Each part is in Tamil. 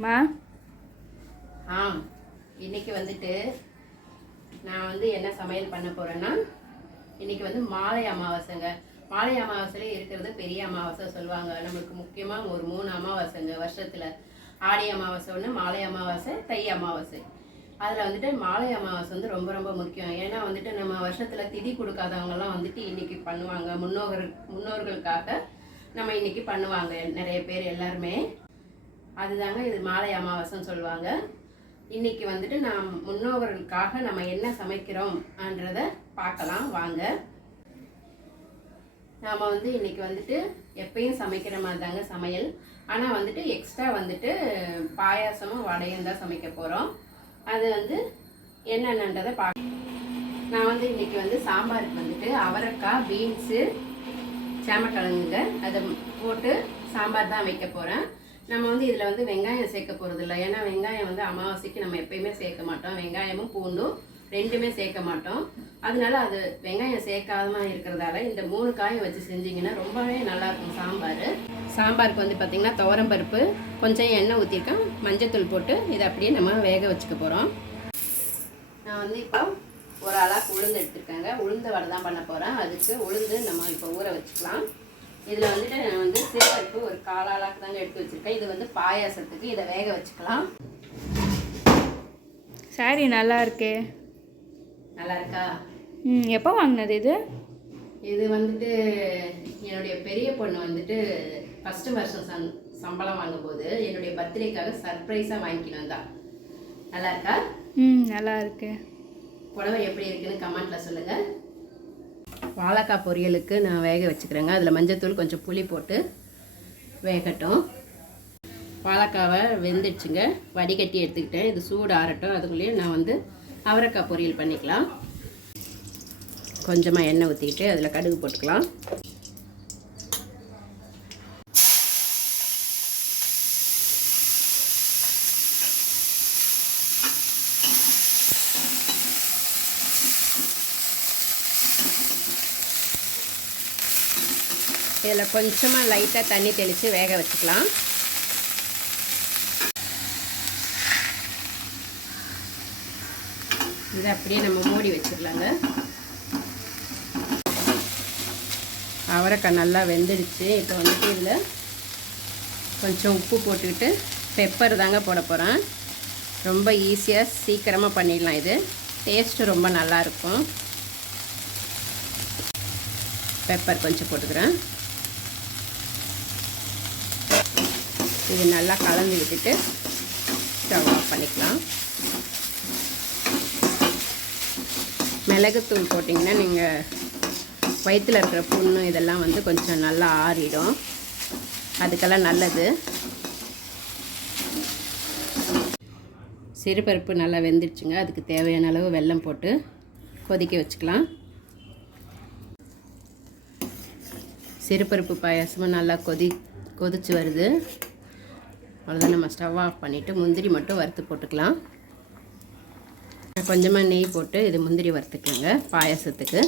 மா இன்னைக்கு வந்துட்டு நான் வந்து என்ன சமையல் பண்ண போறேன்னா, இன்னைக்கு வந்து மாலை அமாவாசைங்க. மாலை அமாவாசையில இருக்கிறது பெரிய அமாவாசை சொல்லுவாங்க. நமக்கு முக்கியமா ஒரு 3 அமாவாசைங்க வருஷத்துல. ஆடி அமாவாசை ஒன்று, மாலை அமாவாசை, தை அமாவாசை. அதில் வந்துட்டு மாலை அமாவாசை வந்து ரொம்ப ரொம்ப முக்கியம். ஏன்னா வந்துட்டு நம்ம வருஷத்துல திதி கொடுக்காதவங்கலாம் வந்துட்டு இன்னைக்கு பண்ணுவாங்க. முன்னோர்களுக்காக நம்ம இன்னைக்கு பண்ணுவாங்க நிறைய பேர் எல்லாருமே. அதுதாங்க இது மாலை அமாவாசைன்னு சொல்லுவாங்க. இன்னைக்கு வந்துட்டு நாம் முன்னோர்களுக்காக நம்ம என்ன சமைக்கிறோம்ன்றத பார்க்கலாம் வாங்க. நாம் வந்து இன்னைக்கு வந்துட்டு எப்பயும் சமைக்கிற மாதிரி தாங்க சமையல். ஆனால் வந்துட்டு எக்ஸ்ட்ரா வந்துட்டு பாயாசமும் வடையும் தான் சமைக்க போகிறோம். அது வந்து என்னென்னன்றதை பார்க்க. நான் வந்து இன்னைக்கு வந்து சாம்பாருக்கு வந்துட்டு அவரைக்காய், பீன்ஸு, சேமக்கிழங்குங்க அதை போட்டு சாம்பார் தான் வைக்க போகிறேன். நம்ம வந்து இதில் வந்து வெங்காயம் சேர்க்க போகிறது இல்லை. ஏன்னா வெங்காயம் வந்து அமாவாசைக்கு நம்ம எப்பயுமே சேர்க்க மாட்டோம். வெங்காயமும் பூண்டும் ரெண்டுமே சேர்க்க மாட்டோம். அதனால அது வெங்காயம் சேர்க்காம இருக்கிறதால இந்த 3 காயும் வச்சு செஞ்சிங்கன்னா ரொம்பவே நல்லாயிருக்கும் சாம்பார். சாம்பாருக்கு வந்து பார்த்திங்கன்னா துவரம்பருப்பு, கொஞ்சம் எண்ணெய் ஊற்றிருக்கேன், மஞ்சத்தூள் போட்டு இதை அப்படியே நம்ம வேக வச்சுக்க போகிறோம். நான் வந்து இப்போ ஒரு அளவுக்கு உளுந்து எடுத்துருக்கேங்க. உளுந்து வடை தான் பண்ண போகிறேன். அதுக்கு உளுந்து நம்ம இப்போ ஊற வச்சுக்கலாம். இதில் வந்துட்டு நான் வந்து சிறுபருப்பு ஒரு 1/4 அளவுக்கு தாங்க எடுத்து வச்சுருக்கேன். இது வந்து பாயாசத்துக்கு இதை வேக வச்சுக்கலாம். சாரி நல்லா இருக்கே. நல்லா இருக்கா? எப்போ வாங்கினது இது? இது வந்துட்டு என்னுடைய பெரிய பொண்ணு வந்துட்டு ஃபஸ்ட்டு வருஷம் சம்பளம் வாங்கும்போது என்னுடைய பர்த்டேக்காக சர்ப்ரைஸாக வாங்கிக்கணும் தான். நல்லா இருக்கா? நல்லா இருக்கு. புடவை எப்படி இருக்குன்னு கமெண்ட்டில் சொல்லுங்கள். வாழைக்காய் பொரியலுக்கு நான் வேக வச்சுக்கிறேங்க. அதில் மஞ்சத்தூள் கொஞ்சம் புளி போட்டு வேகட்டும். வாழைக்காவை வெந்துடுச்சுங்க, வடிகட்டி எடுத்துக்கிட்டேன். இது சூடு ஆறட்டும். அதுக்குள்ளேயே நான் வந்து அவரைக்காய் பொரியல் பண்ணிக்கலாம். கொஞ்சமாக எண்ணெய் ஊற்றிக்கிட்டு அதில் கடுகு போட்டுக்கலாம். இதில் கொஞ்சமாக லைட்டாக தண்ணி தெளித்து வேக வச்சுக்கலாம். இதை அப்படியே நம்ம மூடி வச்சிடலாங்க. அவரைக்காய் நல்லா வெந்துடுச்சு. இப்போ வந்துட்டு இதில் கொஞ்சம் உப்பு போட்டுக்கிட்டு பெப்பர் தாங்க போட போகிறேன். ரொம்ப ஈஸியாக சீக்கிரமாக பண்ணிடலாம். இது டேஸ்ட்டு ரொம்ப நல்லாயிருக்கும். பெப்பர் கொஞ்சம் போட்டுக்கிறேன். இது நல்லா கலந்து விட்டுட்டு ஸ்டவ் ஆஃப் பண்ணிக்கலாம். மிளகுத்தூள் போட்டிங்கன்னா நீங்கள் வயிற்றில் இருக்கிற புண்ணு இதெல்லாம் வந்து கொஞ்சம் நல்லா ஆறிடும். அதுக்கெல்லாம் நல்லது. சிறுபருப்பு நல்லா வெந்துடுச்சுங்க. அதுக்கு தேவையான அளவு வெல்லம் போட்டு கொதிக்க வச்சுக்கலாம். சிறுபருப்பு பாயாசமும் நல்லா கொதிச்சு வருது. அவ்வளோதான். நம்ம ஸ்டவ் ஆஃப் பண்ணிவிட்டு முந்திரி மட்டும் வறுத்து போட்டுக்கலாம். கொஞ்சமாக நெய் போட்டு இது முந்திரி வறுத்துக்கலாங்க பாயாசத்துக்கு.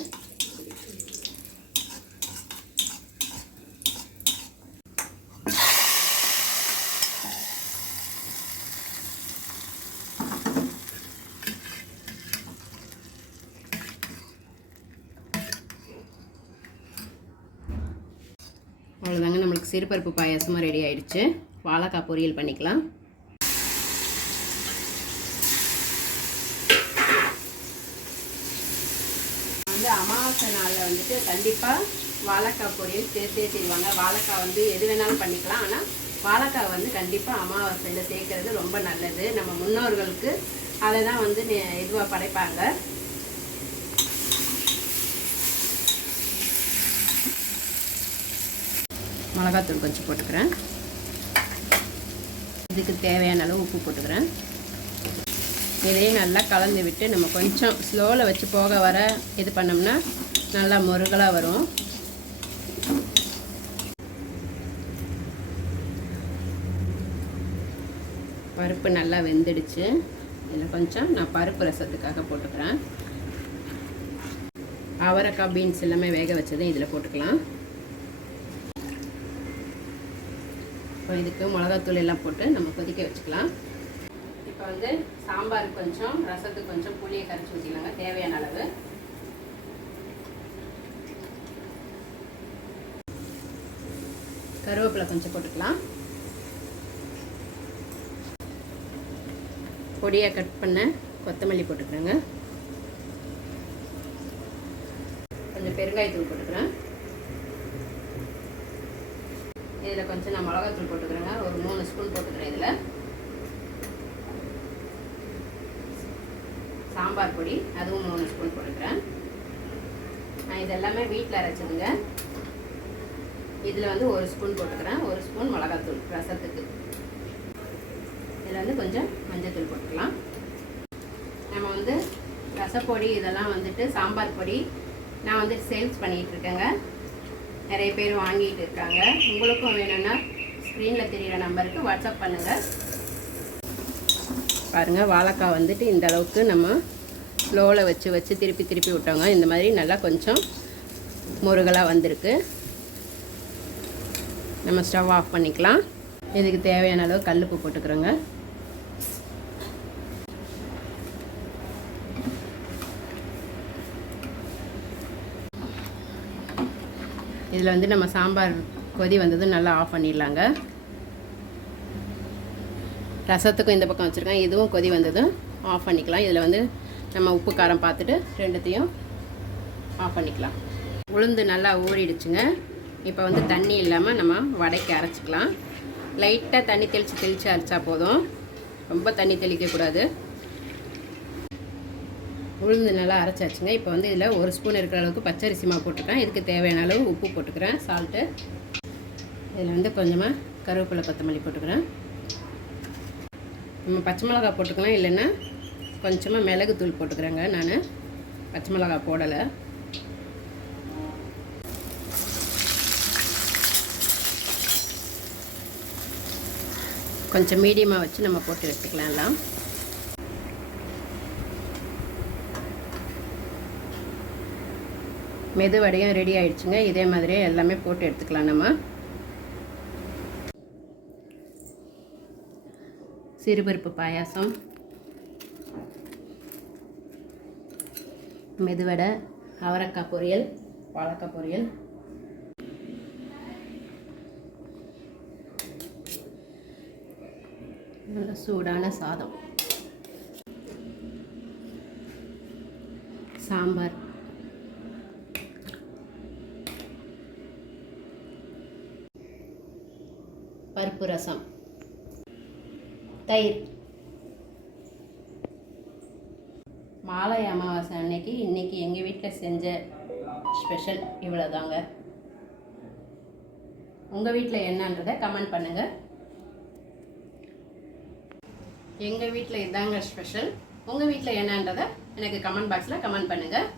அவ்வளோதாங்க, நம்மளுக்கு சிறுபருப்பு பாயாசமாக ரெடி ஆகிடுச்சு. வாழைக்காய் பொரியல் பண்ணிக்கலாம். வந்து அமாவாசை நாளில் வந்துட்டு கண்டிப்பாக வாழைக்காய் பொரியல் சேர்த்தே செய்வாங்க. வாழைக்காய் வந்து எது வேணாலும் பண்ணிக்கலாம். ஆனால் வாழைக்காய் வந்து கண்டிப்பாக அமாவாசையில் சேர்க்கறது ரொம்ப நல்லது. நம்ம முன்னோர்களுக்கு அதை தான் வந்து இதுவாக படைப்பாங்க. மிளகாத்தூள் கொஞ்சம் போட்டுக்கிறேன். இதுக்கு தேவையான அளவு உப்பு போட்டுக்கிறேன். இதையும் நல்லா கலந்து விட்டு நம்ம கொஞ்சம் ஸ்லோவில் வச்சு போக வர இது பண்ணோம்னா நல்லா முருகலாக வரும். பருப்பு நல்லா வெந்துடுச்சு. இதில் கொஞ்சம் நான் பருப்பு ரசத்துக்காக போட்டுக்கிறேன். அவரைக்காய், பீன்ஸ் எல்லாமே வேக வச்சதை இதில் போட்டுக்கலாம். இப்போ இதுக்கு மிளகாத்தூள் எல்லாம் போட்டு நம்ம கொதிக்க வச்சுக்கலாம். இப்போ வந்து சாம்பாருக்கு கொஞ்சம், ரசத்துக்கு கொஞ்சம் புளியை கரைச்சி ஊற்றிக்கலாங்க தேவையான அளவு. கருவேப்பிலை கொஞ்சம் போட்டுக்கலாம். பொடியாக கட் பண்ண கொத்தமல்லி போட்டுக்கிறேங்க. கொஞ்சம் பெருங்காயத்தூள் போட்டுக்கிறேன். இதில் கொஞ்சம் நான் மிளகாத்தூள் போட்டுக்கிறேங்க. ஒரு 3 ஸ்பூன் போட்டுக்கிறேன். இதில் சாம்பார் பொடி அதுவும் 3 ஸ்பூன் போட்டுக்கிறேன். நான் இதெல்லாமே வீட்டில் அரைச்சதுங்க. இதில் வந்து 1 ஸ்பூன் போட்டுக்கிறேன். 1 ஸ்பூன் மிளகாத்தூள் ரசத்துக்கு. இதில் வந்து கொஞ்சம் மஞ்சள் போட்டுக்கலாம். நம்ம வந்து ரசப்பொடி இதெல்லாம் வந்துட்டு சாம்பார் பொடி நான் வந்து சேல்ஸ் பண்ணிகிட்டு இருக்கேங்க. நிறைய பேர் வாங்கிட்டு இருக்காங்க. உங்களுக்கும் வேணும்னா ஸ்க்ரீனில் தெரிகிற நம்பருக்கு வாட்ஸ்அப் பண்ணுங்கள். பாருங்கள், வாழைக்காய் வந்துட்டு இந்த அளவுக்கு நம்ம ஸ்லோவில் வச்சு திருப்பி விட்டோங்க. இந்த மாதிரி நல்லா கொஞ்சம் முருகலாக வந்திருக்கு. நம்ம ஸ்டவ் ஆஃப் பண்ணிக்கலாம். இதுக்கு தேவையான அளவு கல்லுப்பு போட்டுக்கிறோங்க. இதில் வந்து நம்ம சாம்பார் கொதி வந்ததும் நல்லா ஆஃப் பண்ணிடலாங்க. ரசத்துக்கும் இந்த பக்கம் வச்சுருக்கேன். இதுவும் கொதி வந்ததும் ஆஃப் பண்ணிக்கலாம். இதில் வந்து நம்ம உப்பு காரம் பார்த்துட்டு ரெண்டுத்தையும் ஆஃப் பண்ணிக்கலாம். உளுந்து நல்லா ஊறிடுச்சுங்க. இப்போ வந்து தண்ணி இல்லாமல் நம்ம வடைக்கு அரைச்சிக்கலாம். லைட்டாக தண்ணி தெளித்து அரைச்சா போதும். ரொம்ப தண்ணி தெளிக்கக்கூடாது. உளுந்து நல்லா அரைச்சாச்சுங்க. இப்போ வந்து இதில் 1 ஸ்பூன் இருக்கிற அளவுக்கு பச்சரிசி மாவு போட்டுக்கிறேன். இதுக்கு தேவையான அளவு உப்பு போட்டுக்கிறேன், சால்ட்டு. இதில் வந்து கொஞ்சமாக கருவேப்பிலை கொத்தமல்லி போட்டுக்கிறேன். நம்ம பச்சை மிளகா போட்டுக்கலாம், இல்லைன்னா கொஞ்சமாக மிளகு தூள் போட்டுக்கிறேங்க. நான் பச்சை மிளகா போடலை. கொஞ்சம் மீடியமாக வச்சு நம்ம போட்டு எடுத்துக்கலாம். எல்லாம் மெதுவடையும் ரெடி ஆயிடுச்சுங்க. இதே மாதிரியே எல்லாமே போட்டு எடுத்துக்கலாம். நம்ம சிறுபருப்பு பாயாசம், மெதுவடை, அவரைக்காய் பொரியல், வாழைக்காய் பொரியல், நல்ல சூடான சாதம், சாம்பார், பருப்பு ரசம், தயிர். மாலை அமாவாசை அன்னைக்கு இன்னைக்கு எங்கள் வீட்டில் செஞ்ச ஸ்பெஷல் இவ்வளோதாங்க. உங்கள் வீட்டில் என்னன்றதை கமெண்ட் பண்ணுங்கள். எங்கள் வீட்டில் இதாங்க ஸ்பெஷல். உங்கள் வீட்டில் என்னன்றதை எனக்கு கமெண்ட் பாக்ஸில் கமெண்ட் பண்ணுங்கள்.